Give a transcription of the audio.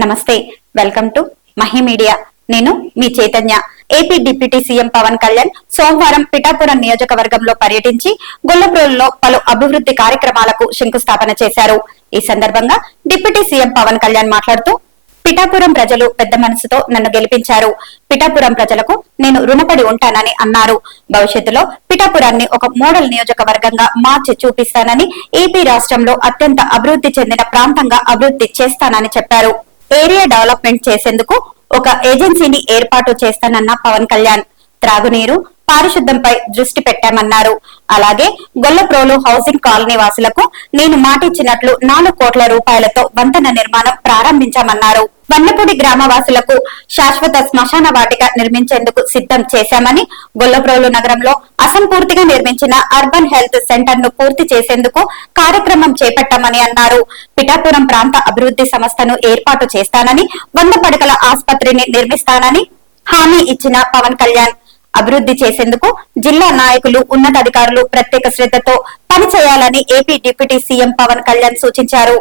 నమస్తే, welcome to Mahi media. నేను మీ Chaitanya. AP deputy CM Pawan Kalyan సోమవారం పిఠాపురం నియోజకవర్గంలో పర్యటించి గొల్లప్రోలులో పలు అభివృద్ధి కార్యక్రమాలకు శంకుస్థాపన చేశారు. ఈ సందర్భంగా డిప్యూటీ సీఎం పవన్ కళ్యాణ్ మాట్లాడుతూ, పిఠాపురం ప్రజలు పెద్ద మనసుతో నన్ను గెలిపించారు. పిఠాపురం ప్రజలకు నేను రుణపడి ఉంటానని అన్నారు. భవిష్యత్తులో పిఠాపురాన్ని ఒక మోడల్ నియోజకవర్గంగా మార్చి చూపిస్తానని, ఏపీ రాష్ట్రంలో అత్యంత అభివృద్ధి చెందిన ప్రాంతంగా అభివృద్ధి చేస్తానని చెప్పారు. ఏరియా డెవలప్మెంట్ చేసేందుకు ఒక ఏజెన్సీని ఏర్పాటు చేస్తానన్న పవన్ కళ్యాణ్ త్రాగునీరు, పారిశుద్ధ్యంపై దృష్టి పెట్టామన్నారు. అలాగే గొల్లప్రోలు హౌసింగ్ కాలనీ వాసులకు నేను మాటిచ్చినట్లు 4 కోట్ల రూపాయలతో వంతెన నిర్మాణం ప్రారంభించామన్నారు. వన్నపూడి గ్రామవాసులకు శాశ్వత శ్మశాన వాటిక నిర్మించేందుకు సిద్ధం చేశామని, గొల్లప్రోలు నగరంలో అసంపూర్తిగా నిర్మించిన అర్బన్ హెల్త్ సెంటర్ ను పూర్తి చేసేందుకు కార్యక్రమం చేపట్టామని అన్నారు. పిఠాపురం ప్రాంత అభివృద్ధి సంస్థను ఏర్పాటు చేస్తానని, 100 పడకల ఆసుపత్రిని నిర్మిస్తానని హామీ ఇచ్చిన పవన్ కళ్యాణ్ అభివృద్ధి చేసేందుకు జిల్లా నాయకులు, ఉన్నతాధికారులు ప్రత్యేక శ్రద్ధతో పనిచేయాలని AP deputy CM Pawan Kalyan సూచించారు.